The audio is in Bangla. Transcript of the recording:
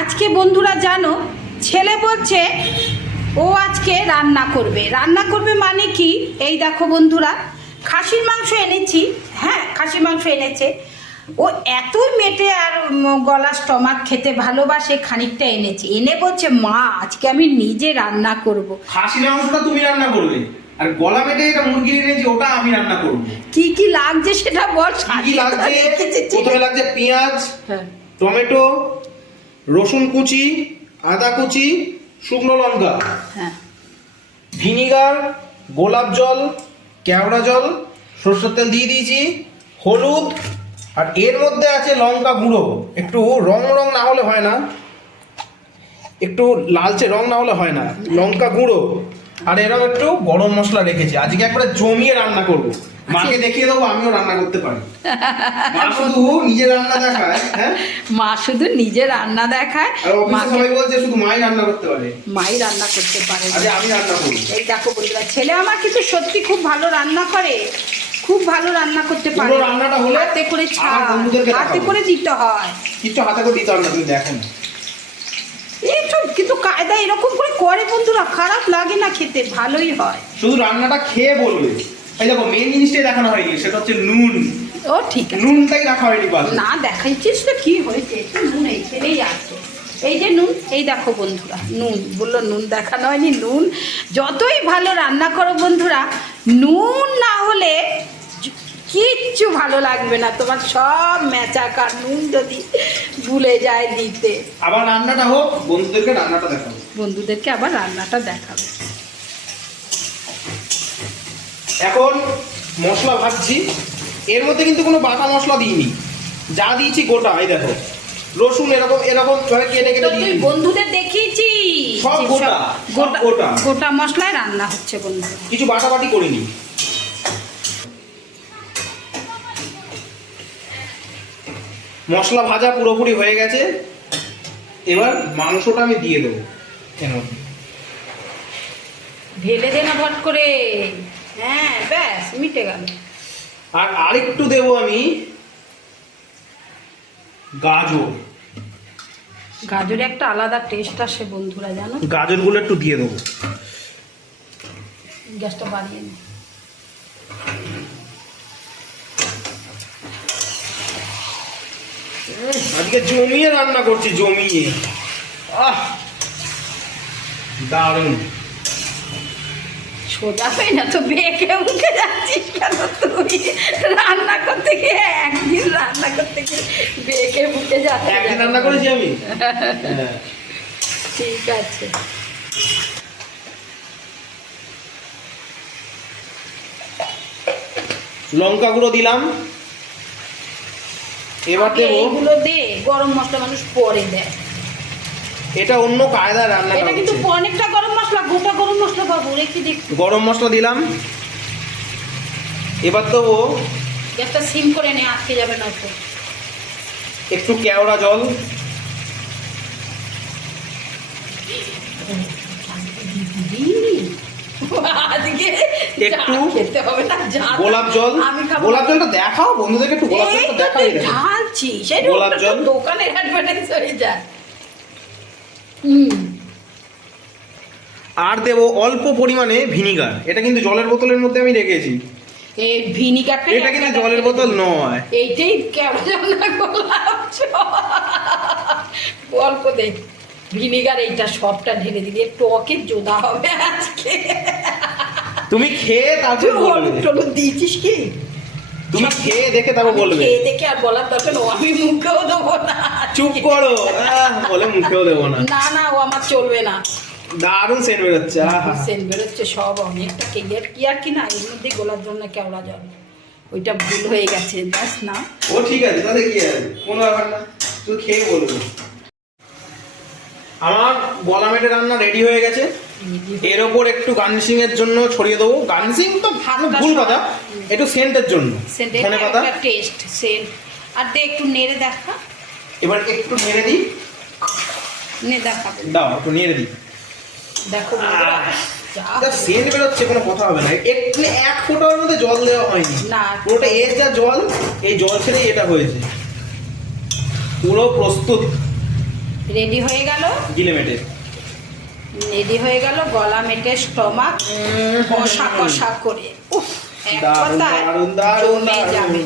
আজকে বন্ধুরা জানো, ছেলে বলছে ও আজকে রান্না করবে মানে কি, এই দেখো বন্ধুরা, খাসির মাংস এনেছি। হ্যাঁ, খাসির মাংস এনেছে। ও এতই মেটে আর গলা স্টমাক খেতে ভালোবাসে, খানিকটা এনেছে, এনে বলছে মা আজকে আমি নিজে রান্না করব। খাসির মাংসটা তুমি রান্না করবে, আর গলা মেটে এটা মুরগি এনেছি, ওটা আমি রান্না করব। কি কি লাগছে সেটা বল। কি লাগছে? প্রথমে লাগছে পেঁয়াজ, হ্যাঁ, টমেটো, রসুন কুচি, আদা কুচি, শুকনো লঙ্কা, হ্যাঁ, ভিনিগার, গোলাপ জল, কেওড়া জল, সরষের তেল দিয়ে দিয়েছি, হলুদ, আর এর মধ্যে আছে লঙ্কা গুঁড়ো। একটু রং না হলে হয় না, একটু লালচে রং না হলে হয় না, লঙ্কা গুঁড়ো, আর এরকম একটু গরম মশলা রেখেছি। আজকে একবারে জমিয়ে রান্না করব। মাকে দেখিয়ে দেবো আমিও রান্না করতে পারি। মা শুধু নিজে রান্না দেখায়, হ্যাঁ, মা শুধু নিজে রান্না দেখায়, আর অফিসে সবাই বলছে শুধু মাই রান্না করতে পারে। মাই রান্না করতে পারে। আজ আমি রান্না করব। এই দেখো বন্ধুরা, ছেলে আমার কিন্তু সত্যি খুব ভালো রান্না করে, খুব ভালো রান্না করতে পারে। পুরো রান্নাটা হলে হাতে করে আমার বন্ধুদেরকে হাতে দেখাবো। করে দিতে হয়। কিছু হাতে করে দিতে হবে না, তুমি দেখো না। এই তো কিন্তু কায়দা এরকম করে বন্ধুরা, খারাপ লাগে না খেতে, ভালোই হয়। শুধু রান্নাটা খেয়ে বলবে। এই দেখো মেন জিনিসটাই দেখানো হয়নি, সেটা হচ্ছে নুন। ও ঠিক আছে, নুনটাই রাখা হয়নি বাস। না দেখাইছিস তো কি হয়েছে, একটু নুন এইখানেই আছে। এই যে নুন, এই দেখো বন্ধুরা, নুন বললো, নুন দেখানো হয়নি। নুন যতই ভালো রান্না করো বন্ধুরা, নুন না হলে কিচ্ছু ভালো লাগবে না তোমার, সব মেচাকার। নুন যদি ভুলে যায় দিতে। আবার রান্নাটা হোক, বন্ধুদেরকে রান্নাটা দেখাবো। বন্ধুদেরকে আবার রান্নাটা দেখাবে। এখন মশলা ভাজছি। এর মধ্যে কিন্তু কোনো বাটা মশলা দিইনি, যা দিয়েছি গোটা। এই দেখো রসুন এরকম ভাবে কেটে তো দিয়ে তুই দিয়েছি। বন্ধুদের দেখিয়েছি সব গোটা, সব গোটা। গোটা মশলায় রান্না হচ্ছে বন্ধুরা। কিছু বাটাবাটি করিনি। মশলা ভাজা পুরোপুরি হয়ে গেছে। এবার মাংসটা আমি দিয়ে দেবো এর মধ্যে। ঢেলে দে না ভট করে। হ্যাঁ, ব্যাস মিটে গেল। আর আরেকটু দেবো আমি গাজর। গাজরে একটা আলাদা টেস্ট আসে বন্ধুরা, জানো। গাজরগুলো একটু দিয়ে দেবো। গ্যাসটা বাড়িয়ে নে। আজকে জমিয়ে রান্না করছি, জমিয়ে। আহ, দারুণ। সোজা হয় না তো, বেঁকে মুখে যাচ্ছিস কেন তুই? রান্না করতে গিয়ে একদিন রান্না করতে গিয়ে বেঁকে মুখে যাচ্ছিস। একদিন রান্না করেছি আমি। হ্যাঁ। ঠিক আছে। লঙ্কা গুঁড়ো দিলাম। এবার দেবো, এইগুলো দে, গরম মশলা মানুষ পরে দেয়। এটা অন্য কায়দা রান্না এটা কিন্তু অনেকটা গরম মশলা, গোটা গরম মশলা পাবো, রেখে দেখ। গরম মশলা দিলাম। এবার দেবো গ্যাসটা সিম করে নে, আটকে যাবে না তো। একটু কেওড়া জল। আজকে একটু খেতে হবে না, যা গোলাপ জল। আমি খাবো। গোলাপ জলটা দেখাও বন্ধুদেরকে, একটু গোলাপ জলটা দেখাও। এই দেখো। ঢালছি সেই গোলাপ জল। দোকানের অ্যাডভার্টাইজ হয়ে যায়। আর দেবো অল্প পরিমাণে ভিনিগার। এটা কিন্তু জলের বোতলের মধ্যে আমি রেখেছি। এই ভিনিগারটা, এটা কিন্তু জলের বোতল নয়। এইটাই কেমন না, গোলাপ জল অল্প দে ভিনিগার, এইটা সবটা ঢেলে দিবি, টকের জোদা হবে আজকে। তুমি খেয়ে তারপর হলুদ বলবে। টলুদ দিয়েছিস কি? তুমি খেয়ে দেখে তারপর আমি বলবে। খেয়ে দেখে আর বলার দরকার নেই, আমি মুখেও দেবো না। চুপ করো। বলে মুখেও দেবো না। না না, ও আমার চলবে না। দারুণ সেন্ট বেরোচ্ছে। আহা। সেন্ট বেরোচ্ছে সব, অনেকটা কেয়ার কি আর কি না, এর মধ্যে গোলার জন্য কেওড়া জল, ওইটা ভুল হয়ে গেছে, ব্যাস না। ও ঠিক আছে, তাহলে কি আছে, কোনো ব্যাপার না, তুই খেয়ে বলবো। আমার গলা মেটে রান্না রেডি হয়ে গেছে। এর ওপর একটু গার্নিশিং এর জন্য ছড়িয়ে দেবো। গার্নিশিং তো ভুল কথা, একটু সেন্টের জন্য ধনে পাতা। Test Saint. আর দে একটু নেড়ে দেখা। এবার একটু নেড়ে দিই। নে দেখাবে, দাও একটু নেড়ে দিই। দেখো বন্ধুরা, যা সেন্ট বেরোচ্ছে, কোনো কথা হবে না। একটু এক ফোঁটার মধ্যে জল দেওয়া হয়নি, না, পুরোটা এর যা জল, এই জল ছেড়েই এটা হয়েছে। পুরো প্রস্তুত। রেডি হয়ে গেল, গিলে মেটে রেডি হয়ে গেল গলা মেটে স্টমাক কষা কষা করে। উফ, এক দারুণ, কথায় দারুণ, দারুণ, জমে দারুণ। যাবে।